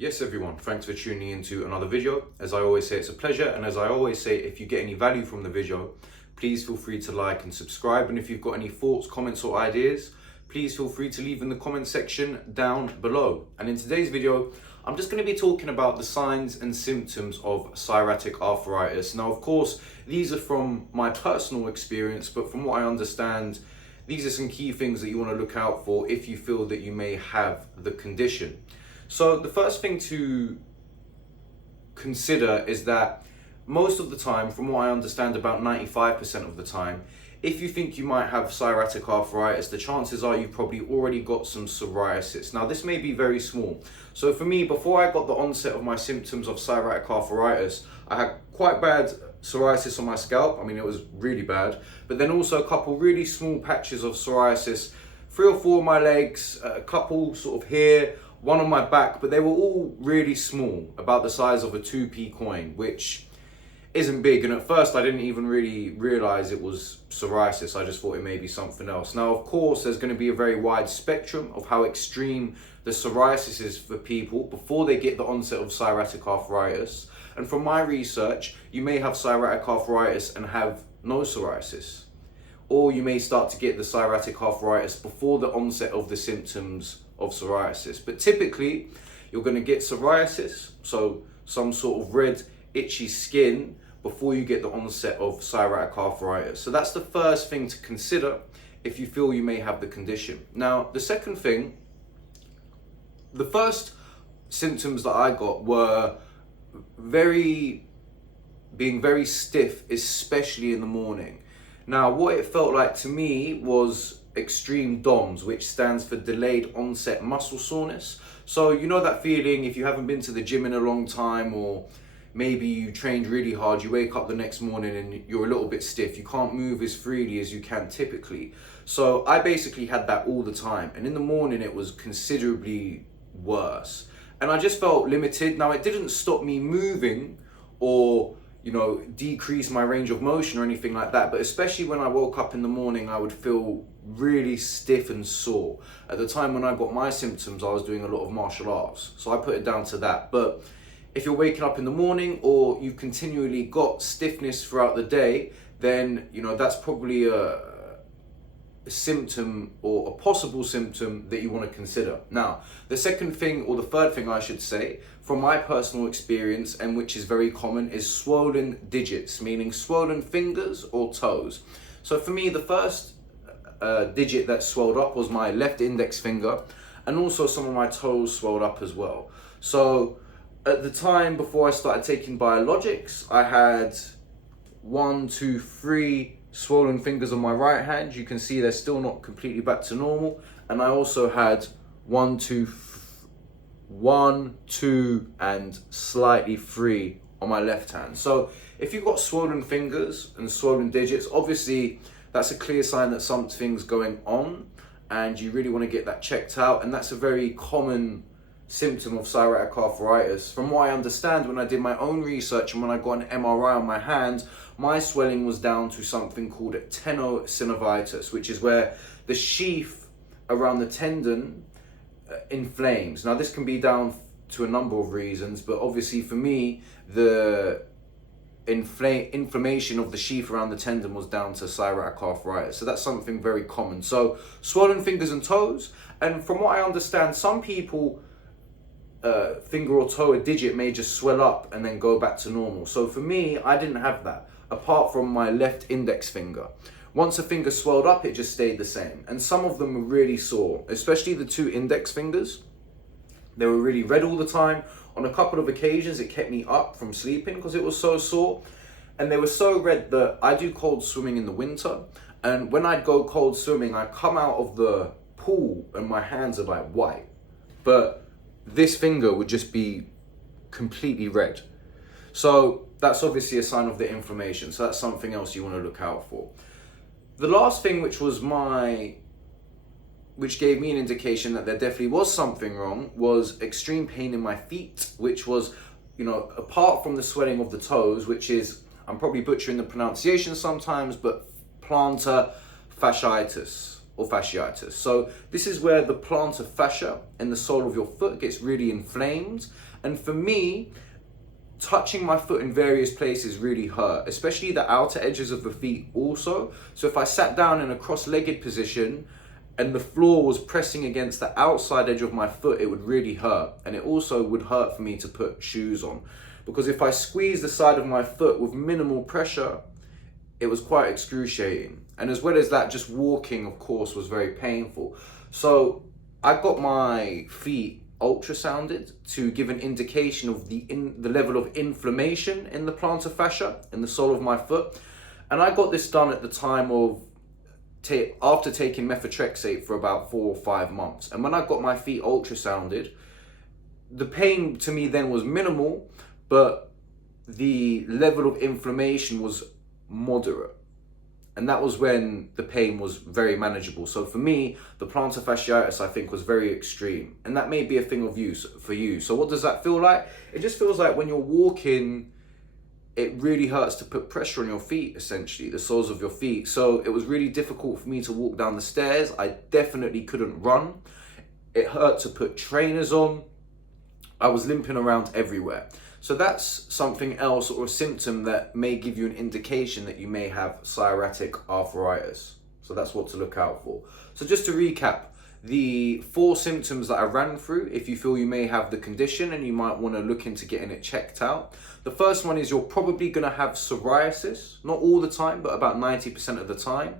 Yes everyone, thanks for tuning into another video. As I always say, it's a pleasure, and as I always say, if you get any value from the video, please feel free to like and subscribe, and if you've got any thoughts, comments or ideas, please feel free to leave in the comment section down below. And in today's video, I'm just going to be talking about the signs and symptoms of psoriatic arthritis. Now of course, these are from my personal experience, but from what I understand, these are some key things that you want to look out for if you feel that you may have the condition. So the first thing to consider is that most of the time, from what I understand, about 95% of the time, if you think you might have psoriatic arthritis, the chances are you've probably already got some psoriasis. Now this may be very small. So for me, before I got the onset of my symptoms of psoriatic arthritis, I had quite bad psoriasis on my scalp. I mean, it was really bad. But then also a couple really small patches of psoriasis, 3 or 4 on my legs, a couple sort of here, one on my back, but they were all really small, about the size of a 2p coin, which isn't big. And at first I didn't even really realize it was psoriasis. I just thought it may be something else. Now, of course, there's going to be a very wide spectrum of how extreme the psoriasis is for people before they get the onset of psoriatic arthritis. And from my research, you may have psoriatic arthritis and have no psoriasis. Or you may start to get the psoriatic arthritis before the onset of the symptoms of psoriasis. But typically, you're going to get psoriasis, so some sort of red, itchy skin, before you get the onset of psoriatic arthritis. So that's the first thing to consider if you feel you may have the condition. Now, the second thing, the first symptoms that I got were being very stiff, especially in the morning. Now, what it felt like to me was extreme DOMS, which stands for delayed onset muscle soreness. So you know that feeling if you haven't been to the gym in a long time, or maybe you trained really hard, you wake up the next morning and you're a little bit stiff, you can't move as freely as you can typically. So I basically had that all the time, and in the morning it was considerably worse, and I just felt limited. Now it didn't stop me moving or decrease my range of motion or anything like that, but especially when I woke up in the morning, I would feel really stiff and sore. At the time when I got my symptoms, I was doing a lot of martial arts, so I put it down to that. But if you're waking up in the morning or you've continually got stiffness throughout the day, then that's probably a symptom, or a possible symptom, that you want to consider. Now, the second thing, or the third thing I should say, from my personal experience, and which is very common, is swollen digits, meaning swollen fingers or toes. So for me, the first digit that swelled up was my left index finger, and also some of my toes swelled up as well. So at the time before I started taking biologics, I had 1, 2, 3 swollen fingers on my right hand. You can see they're still not completely back to normal. And I also had 1, 2, and slightly 3 on my left hand. So if you've got swollen fingers and swollen digits, obviously that's a clear sign that something's going on and you really want to get that checked out. And that's a very common symptom of psoriatic arthritis. From what I understand, when I did my own research and when I got an MRI on my hand, my swelling was down to something called tenosynovitis, which is where the sheath around the tendon inflames. Now this can be down to a number of reasons, but obviously for me, the inflammation of the sheath around the tendon was down to psoriatic arthritis. So that's something very common. So swollen fingers and toes, and from what I understand, some people finger or toe, a digit may just swell up and then go back to normal. So for me, I didn't have that, apart from my left index finger. Once a finger swelled up, it just stayed the same. And some of them were really sore, especially the 2 index fingers. They were really red all the time. On a couple of occasions, it kept me up from sleeping because it was so sore. And they were so red that I do cold swimming in the winter. And when I'd go cold swimming, I'd come out of the pool and my hands are like white. But this finger would just be completely red. So that's obviously a sign of the inflammation. So that's something else you want to look out for. The last thing, which gave me an indication that there definitely was something wrong, was extreme pain in my feet, which was, apart from the swelling of the toes, which is, I'm probably butchering the pronunciation sometimes, but plantar fasciitis, or fasciitis. So this is where the plantar fascia in the sole of your foot gets really inflamed. And for me, touching my foot in various places really hurt, especially the outer edges of the feet also. So if I sat down in a cross-legged position and the floor was pressing against the outside edge of my foot, it would really hurt. And it also would hurt for me to put shoes on, because if I squeeze the side of my foot with minimal pressure, it was quite excruciating. And as well as that, just walking, of course, was very painful. So I got my feet ultrasounded to give an indication of the level of inflammation in the plantar fascia in the sole of my foot. And I got this done at the time of after taking methotrexate for about 4 or 5 months. And when I got my feet ultrasounded, the pain to me then was minimal, but the level of inflammation was moderate. And that was when the pain was very manageable. So for me, the plantar fasciitis, I think, was very extreme. And that may be a thing of use for you. So what does that feel like? It just feels like when you're walking, it really hurts to put pressure on your feet, essentially, the soles of your feet. So it was really difficult for me to walk down the stairs. I definitely couldn't run. It hurt to put trainers on. I was limping around everywhere. So that's something else, or a symptom that may give you an indication that you may have psoriatic arthritis. So that's what to look out for. So just to recap, the 4 symptoms that I ran through, if you feel you may have the condition and you might want to look into getting it checked out. The first one is you're probably going to have psoriasis, not all the time, but about 90% of the time.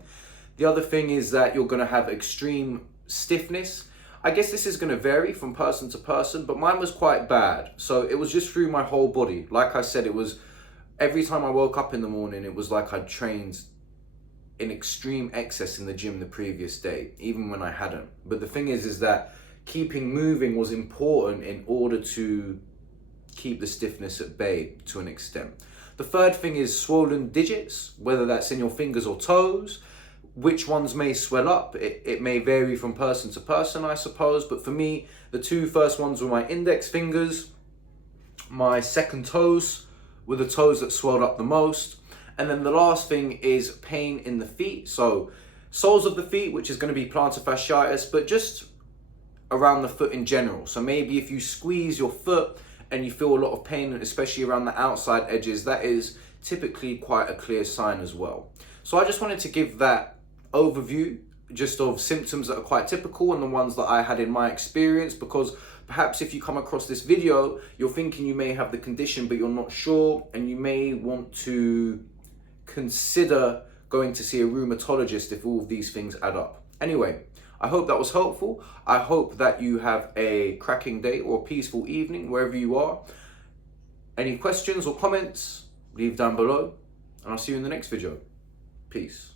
The other thing is that you're going to have extreme stiffness. I guess this is going to vary from person to person, but mine was quite bad. So it was just through my whole body. Like I said, it was every time I woke up in the morning, it was like I'd trained in extreme excess in the gym the previous day, even when I hadn't. But the thing is that keeping moving was important in order to keep the stiffness at bay to an extent. The third thing is swollen digits, whether that's in your fingers or toes. Which ones may swell up, it may vary from person to person, I suppose. But for me, the 2 first ones were my index fingers. My second toes were the toes that swelled up the most. And then the last thing is pain in the feet. So soles of the feet, which is going to be plantar fasciitis, but just around the foot in general. So maybe if you squeeze your foot and you feel a lot of pain, especially around the outside edges, that is typically quite a clear sign as well. So I just wanted to give that overview just of symptoms that are quite typical and the ones that I had in my experience, because perhaps if you come across this video, you're thinking you may have the condition, but you're not sure, and you may want to consider going to see a rheumatologist if all of these things add up. Anyway, I hope that was helpful. I hope that you have a cracking day or a peaceful evening wherever you are. Any questions or comments, leave down below, and I'll see you in the next video. Peace.